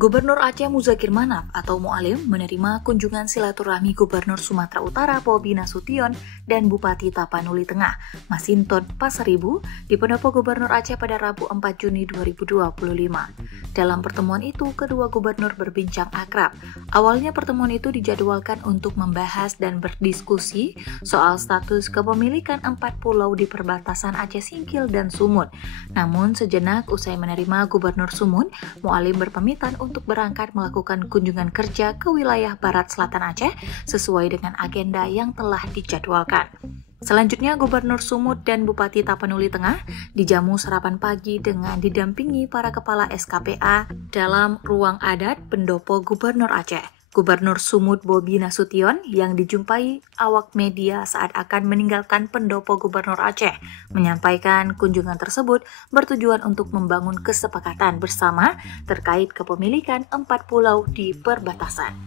Gubernur Aceh Muzakir Manaf atau Mualim menerima kunjungan silaturahmi Gubernur Sumatera Utara Bobi Nasution dan Bupati Tapanuli Tengah, Masinton Pasaribu, di Pendopo Gubernur Aceh pada Rabu 4 Juni 2025. Dalam pertemuan itu, kedua gubernur berbincang akrab. Awalnya pertemuan itu dijadwalkan untuk membahas dan berdiskusi soal status kepemilikan 4 pulau di perbatasan Aceh Singkil dan Sumut. Namun sejenak usai menerima Gubernur Sumut, Mualim berpamitan untuk berangkat melakukan kunjungan kerja ke wilayah Barat Selatan Aceh sesuai dengan agenda yang telah dijadwalkan. Selanjutnya, Gubernur Sumut dan Bupati Tapanuli Tengah dijamu sarapan pagi dengan didampingi para kepala SKPA dalam ruang adat Pendopo Gubernur Aceh. Gubernur Sumut Bobi Nasution yang dijumpai awak media saat akan meninggalkan Pendopo Gubernur Aceh menyampaikan kunjungan tersebut bertujuan untuk membangun kesepakatan bersama terkait kepemilikan 4 pulau di perbatasan.